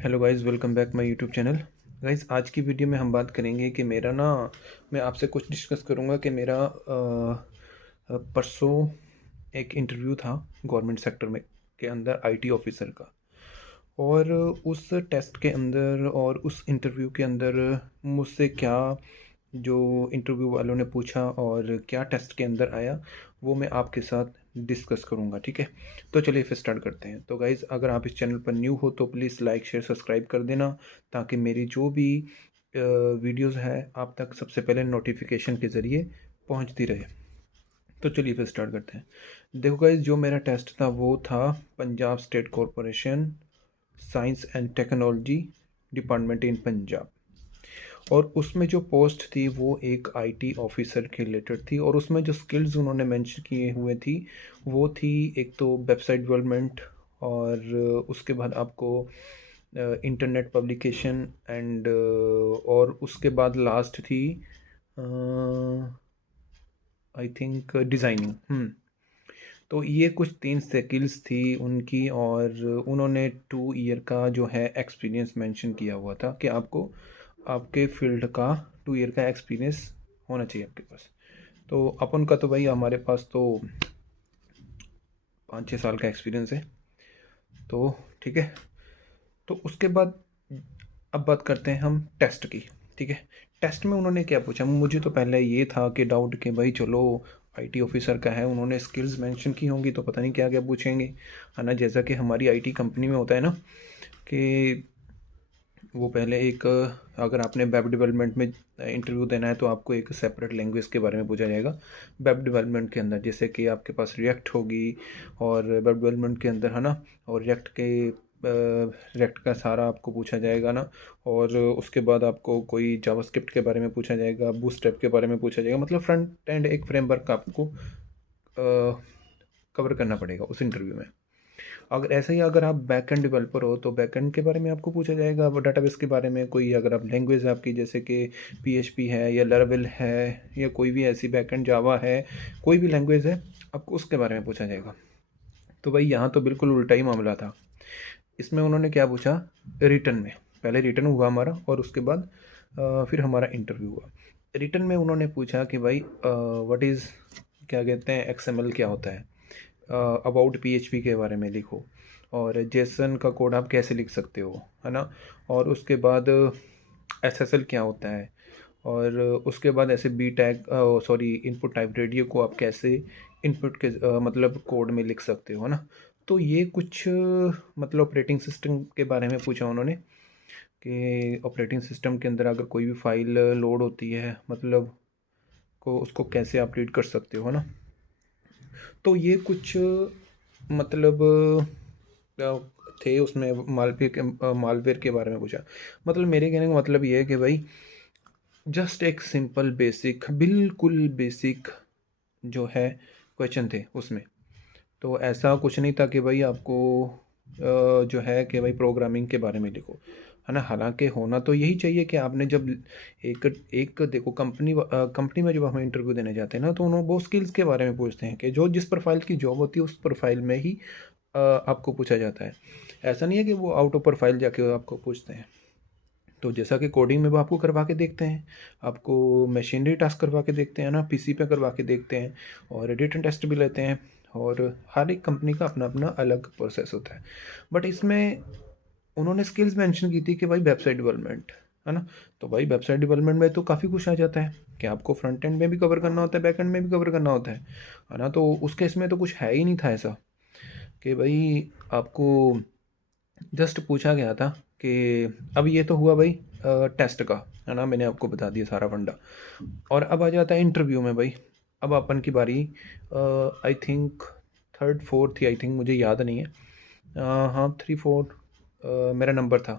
Hello guys, welcome back my YouTube channel. Guys, आज की video में हम बात करेंगे कि मैं आपसे कुछ डिस्कस करूंगा कि मेरा परसों एक इंटरव्यू था गवर्नमेंट सेक्टर में के अंदर आईटी ऑफिसर का। और उस टेस्ट के अंदर और उस इंटरव्यू के अंदर मुझसे क्या जो इंटरव्यू वालों ने पूछा और क्या टेस्ट के अंदर आया, वो मैं आपके साथ डिस्कस करूँगा। ठीक है, तो चलिए फिर स्टार्ट करते हैं। तो गाइज़, अगर आप इस चैनल पर न्यू हो तो प्लीज़ लाइक शेयर सब्सक्राइब कर देना, ताकि मेरी जो भी वीडियोस है आप तक सबसे पहले नोटिफिकेशन के ज़रिए पहुंचती रहे। तो चलिए फिर स्टार्ट करते हैं। देखो गाइज़, जो मेरा टेस्ट था वो था Punjab state corporation science and technology department in Punjab. और उसमें जो पोस्ट थी वो एक आईटी ऑफिसर के रिलेटेड थी, और उसमें जो स्किल्स उन्होंने मेंशन किए हुए थी वो थी, एक तो वेबसाइट डेवलपमेंट, और उसके बाद आपको इंटरनेट पब्लिकेशन एंड और उसके बाद लास्ट थी आई थिंक डिज़ाइनिंग। तो ये कुछ 3 स्किल्स थी उनकी, और उन्होंने 2 ईयर का जो है एक्सपीरियंस मेंशन किया हुआ था कि आपको आपके फील्ड का 2 ईयर का एक्सपीरियंस होना चाहिए आपके पास। तो अपन का तो भाई हमारे पास तो 5-6 साल का एक्सपीरियंस है। तो ठीक है, तो उसके बाद अब बात करते हैं हम टेस्ट की। ठीक है, टेस्ट में उन्होंने क्या पूछा, मुझे तो पहले ये था कि डाउट कि भाई चलो आईटी ऑफिसर का है, उन्होंने स्किल्स मेंशन की होंगी तो पता नहीं क्या क्या पूछेंगे, है ना। जैसा कि हमारी आईटी कंपनी में होता है ना कि वो पहले एक, अगर आपने वेब डेवलपमेंट में इंटरव्यू देना है तो आपको एक सेपरेट लैंग्वेज के बारे में पूछा जाएगा वेब डेवलपमेंट के अंदर, जैसे कि आपके पास रिएक्ट होगी, और वेब डेवलपमेंट के अंदर, है ना। और रिएक्ट का सारा आपको पूछा जाएगा ना। और उसके बाद आपको कोई जावास्क्रिप्ट के बारे में पूछा जाएगा, बूटस्ट्रैप के बारे में पूछा जाएगा, मतलब फ्रंट एंड एक फ्रेमवर्क आपको कवर करना पड़ेगा उस इंटरव्यू में। अगर ऐसे ही अगर आप बैकएंड डेवलपर हो तो बैकएंड के बारे में आपको पूछा जाएगा, डाटाबेस के बारे में, कोई अगर आप लैंग्वेज आपकी जैसे कि पीएचपी है या लैरावेल है या कोई भी ऐसी बैकएंड जावा है, कोई भी लैंग्वेज है, आपको उसके बारे में पूछा जाएगा। तो भाई यहाँ तो बिल्कुल उल्टा ही मामला था। इसमें उन्होंने क्या पूछा, रिटर्न में, पहले रिटर्न हुआ हमारा और उसके बाद फिर हमारा इंटरव्यू हुआ। रिटर्न में उन्होंने पूछा कि भाई व्हाट इज़, क्या कहते हैं, एक्सएमएल क्या होता है, अबाउट पीएचपी के बारे में लिखो, और जेसन का कोड आप कैसे लिख सकते हो, है ना। और उसके बाद एसएसएल क्या होता है, और उसके बाद ऐसे B tag, sorry, input type radio को आप कैसे इनपुट के मतलब कोड में लिख सकते हो, है ना। तो ये कुछ मतलब ऑपरेटिंग सिस्टम के बारे में पूछा उन्होंने कि ऑपरेटिंग सिस्टम के अंदर अगर कोई भी फाइल लोड होती है, मतलब को उसको कैसे आप रीड कर सकते हो, है ना। तो ये कुछ मतलब थे उसमें मालवेयर के बारे में पूछा। मतलब मेरे कहने का मतलब ये है कि भाई जस्ट एक सिंपल बेसिक, बिल्कुल बेसिक जो है क्वेश्चन थे उसमें। तो ऐसा कुछ नहीं था कि भाई आपको जो है कि भाई प्रोग्रामिंग के बारे में लिखो, है ना। हालांकि होना तो यही चाहिए कि आपने जब एक एक देखो कंपनी में जब हम इंटरव्यू देने जाते हैं ना, तो उन्होंने वो स्किल्स के बारे में पूछते हैं कि जो जिस प्रोफाइल की जॉब होती है उस प्रोफाइल में ही आपको पूछा जाता है। ऐसा नहीं है कि वो आउट ऑफ प्रोफाइल जाके आपको पूछते हैं। तो जैसा कि कोडिंग में वो आपको करवा के देखते हैं, आपको मशीनरी टास्क करवा के देखते हैं ना, पीसी पे करवा के देखते हैं, और रिटन टेस्ट भी लेते हैं। और हर एक कंपनी का अपना अपना अलग प्रोसेस होता है। बट इसमें उन्होंने स्किल्स मेंशन की थी कि भाई वेबसाइट डेवलपमेंट, है ना। तो भाई वेबसाइट डेवलपमेंट में तो काफ़ी कुछ आ जाता है कि आपको फ्रंट एंड में भी कवर करना होता है, बैक एंड में भी कवर करना होता है ना। तो उस केस में तो कुछ है ही नहीं था ऐसा कि भाई आपको जस्ट पूछा गया था कि अब ये तो हुआ भाई टेस्ट का, है ना, मैंने आपको बता दिया सारा फंडा। और अब आ जाता है इंटरव्यू में भाई। अब अपन की बारी, आई थिंक थर्ड फोर्थ थी, आई थिंक मुझे याद नहीं है, हाँ 3-4 मेरा नंबर था।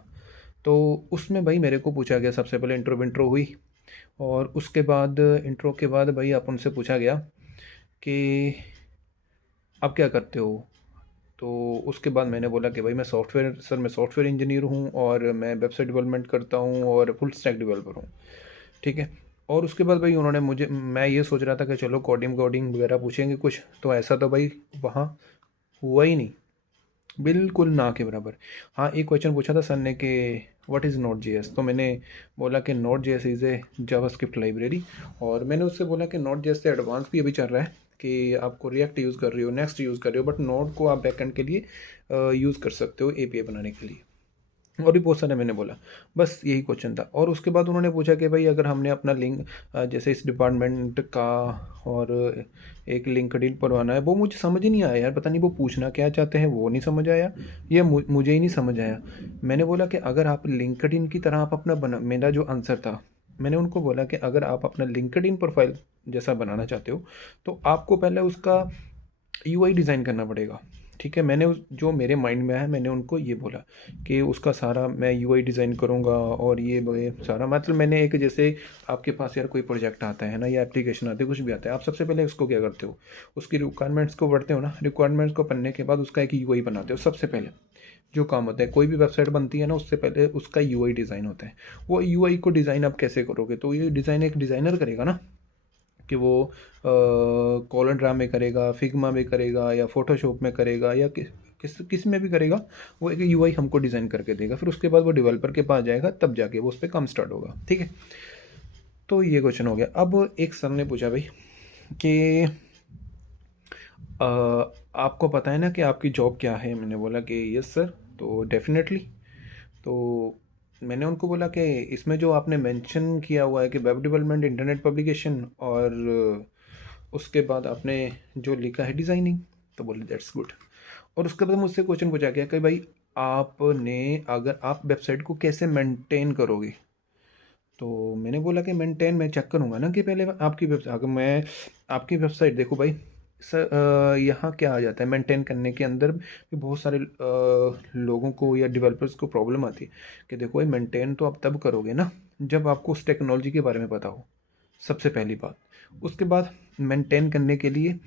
तो उसमें भाई मेरे को पूछा गया, सबसे पहले इंट्रो हुई, और उसके बाद इंट्रो के बाद भाई अपन से पूछा गया कि आप क्या करते हो। तो उसके बाद मैंने बोला कि भाई मैं सॉफ्टवेयर इंजीनियर हूँ, और मैं वेबसाइट डेवलपमेंट करता हूँ, और फुल स्टैक डेवलपर हूँ। ठीक है। और उसके बाद भाई उन्होंने मुझे, मैं ये सोच रहा था कि चलो कोडिंग कोडिंग वगैरह पूछेंगे कुछ, तो ऐसा तो भाई वहाँ हुआ ही नहीं। बिल्कुल ना के बराबर। हाँ, एक क्वेश्चन पूछा था सर ने कि व्हाट इज़ नोड जेएस, तो मैंने बोला कि node JS is a JavaScript library. और मैंने उससे बोला कि नोड जेएस से एडवांस भी अभी चल रहा है कि आपको रिएक्ट यूज़ कर रही हो, नेक्स्ट यूज़ कर रही हो, बट नोड को आप बैकएंड के लिए यूज़ कर सकते हो एपीआई बनाने के लिए। और भी बहुत सारे मैंने बोला, बस यही क्वेश्चन था। और उसके बाद उन्होंने पूछा कि भाई अगर हमने अपना लिंक जैसे इस डिपार्टमेंट का और एक लिंक्डइन बनवाना है, वो मुझे समझ ही नहीं आया यार, पता नहीं वो पूछना क्या चाहते हैं, वो नहीं समझ आया, ये मुझे ही नहीं समझ आया। मैंने बोला कि अगर आप लिंक्डइन की तरह आप अपना बना, मेरा जो आंसर था, मैंने उनको बोला कि अगर आप अपना लिंक्डइन प्रोफाइल जैसा बनाना चाहते हो तो आपको पहले उसका यूआई डिज़ाइन करना पड़ेगा। ठीक है, मैंने उस जो मेरे माइंड में है मैंने उनको ये बोला कि उसका सारा मैं यूआई डिज़ाइन करूँगा और ये सारा, मतलब मैंने एक, जैसे आपके पास यार कोई प्रोजेक्ट आता है ना या एप्लीकेशन आती है, कुछ भी आता है, आप सबसे पहले उसको क्या करते हो, उसकी रिक्वायरमेंट्स को पढ़ते हो ना, रिक्वायरमेंट्स को पढ़ने के बाद उसका एक यूआई बनाते हो। सबसे पहले जो काम होता है, कोई भी वेबसाइट बनती है ना, उससे पहले उसका यूआई डिज़ाइन होता है। वो यूआई को डिज़ाइन आप कैसे करोगे, तो ये डिज़ाइन एक डिज़ाइनर करेगा ना, कि वो कॉलर ड्रा में करेगा, फिग्मा में करेगा, या फोटोशॉप में करेगा, या किस में भी करेगा। वो एक यूआई हमको डिज़ाइन करके देगा, फिर उसके बाद वो डेवलपर के पास जाएगा, तब जाके वो उस पर काम स्टार्ट होगा। ठीक है, तो ये क्वेश्चन हो गया। अब एक सर ने पूछा भाई कि अ, आपको पता है ना कि आपकी जॉब क्या है। मैंने बोला कि यस सर, तो डेफिनेटली। तो मैंने उनको बोला कि इसमें जो आपने मेंशन किया हुआ है कि वेब डेवलपमेंट, इंटरनेट पब्लिकेशन, और उसके बाद आपने जो लिखा है डिज़ाइनिंग, तो बोले दैट्स गुड। और उसके बाद मुझसे क्वेश्चन पूछा गया कि भाई आपने, अगर आप वेबसाइट को कैसे मेंटेन करोगे, तो मैंने बोला कि मेंटेन मैं चेक करूँगा ना कि पहले आपकी वेबसाइट, अगर मैं आपकी वेबसाइट देखो भाई सर, यहाँ क्या आ जाता है मेंटेन करने के अंदर भी बहुत सारे लोगों को या डेवलपर्स को प्रॉब्लम आती है कि देखो भाई, मेंटेन तो आप तब करोगे ना जब आपको उस टेक्नोलॉजी के बारे में पता हो, सबसे पहली बात। उसके बाद मेंटेन करने के लिए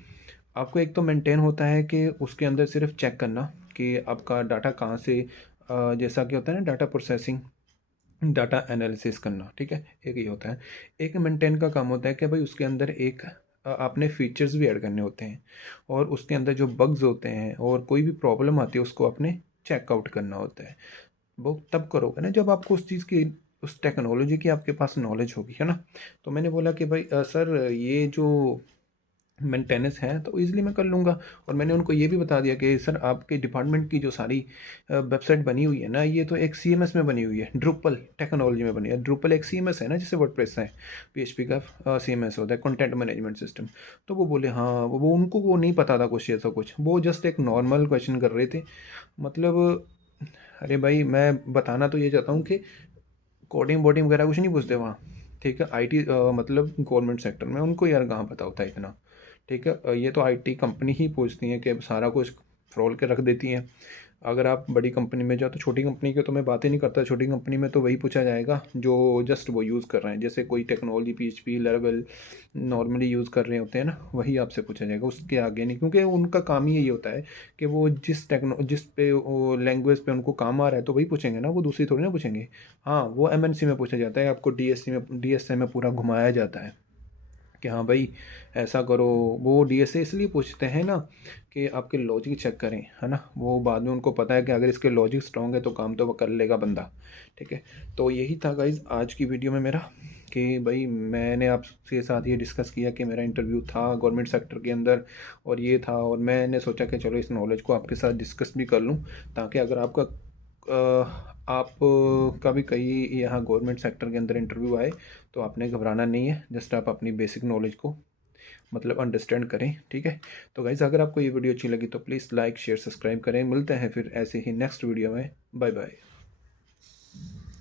आपको एक तो मेंटेन होता है कि उसके अंदर सिर्फ चेक करना कि आपका डाटा कहाँ से, जैसा कि होता है ना डाटा प्रोसेसिंग, डाटा एनालिसिस करना। ठीक है, एक ये होता है। एक मेंटेन का काम होता है कि भाई उसके अंदर एक आपने फीचर्स भी ऐड करने होते हैं, और उसके अंदर जो बग्स होते हैं और कोई भी प्रॉब्लम आती है उसको आपने चेकआउट करना होता है। वो तब करोगे ना जब आपको उस चीज़ की, उस टेक्नोलॉजी की आपके पास नॉलेज होगी, है ना। तो मैंने बोला कि भाई सर ये जो मेंटेनेंस है तो इजीली मैं कर लूँगा। और मैंने उनको ये भी बता दिया कि सर आपके डिपार्टमेंट की जो सारी वेबसाइट बनी हुई है ना, ये तो एक सीएमएस में बनी हुई है, ड्रूपल टेक्नोलॉजी में बनी है। ड्रूपल एक सीएमएस है ना, जैसे वर्डप्रेस है, पीएचपी का सीएमएस होता है, कंटेंट मैनेजमेंट सिस्टम। तो वो बोले हाँ, वो उनको वो नहीं पता था कुछ ऐसा कुछ, वो जस्ट एक नॉर्मल क्वेश्चन कर रहे थे। मतलब अरे भाई, मैं बताना तो ये चाहता हूँ कि कोडिंग वोडिंग वगैरह कुछ नहीं पूछते वहाँ। ठीक है, आईटी मतलब गवर्नमेंट सेक्टर में उनको यार कहाँ पता होता है इतना। ठीक है, ये तो आईटी कंपनी ही पूछती हैं कि सारा कुछ फ्रोल के रख देती हैं। अगर आप बड़ी कंपनी में जाओ तो, छोटी कंपनी की तो मैं बात ही नहीं करता, छोटी कंपनी में तो वही पूछा जाएगा जो जस्ट वो यूज़ कर रहे हैं, जैसे कोई technology PHP level normally use कर रहे होते हैं ना, वही आपसे पूछा जाएगा, उसके आगे नहीं। क्योंकि उनका काम ही यही होता है कि वो जिस पे वो लैंग्वेज पे उनको काम आ रहा है तो वही पूछेंगे ना, वो दूसरी थोड़ी ना पूछेंगे। हाँ, वो एमएनसी में पूछा जाता है, आपको डीएससी में, डीएसए में पूरा घुमाया जाता है कि हाँ भाई ऐसा करो। वो डीएसए इसलिए पूछते हैं ना कि आपके लॉजिक चेक करें, है ना। वो बाद में उनको पता है कि अगर इसके लॉजिक स्ट्रॉन्ग है तो काम तो वो कर लेगा बंदा। ठीक है, तो यही था गाइज आज की वीडियो में मेरा, कि भाई मैंने आपके साथ ये डिस्कस किया कि मेरा इंटरव्यू था गवर्नमेंट सेक्टर के अंदर और ये था, और मैंने सोचा कि चलो इस नॉलेज को आपके साथ डिस्कस भी कर लूँ, ताकि अगर आपका आप का भी कहीं यहाँ गवर्नमेंट सेक्टर के अंदर इंटरव्यू आए तो आपने घबराना नहीं है, जस्ट आप अपनी बेसिक नॉलेज को मतलब अंडरस्टैंड करें। ठीक है, तो गाइज़ अगर आपको ये वीडियो अच्छी लगी तो प्लीज़ लाइक शेयर सब्सक्राइब करें। मिलते हैं फिर ऐसे ही नेक्स्ट वीडियो में। Bye bye.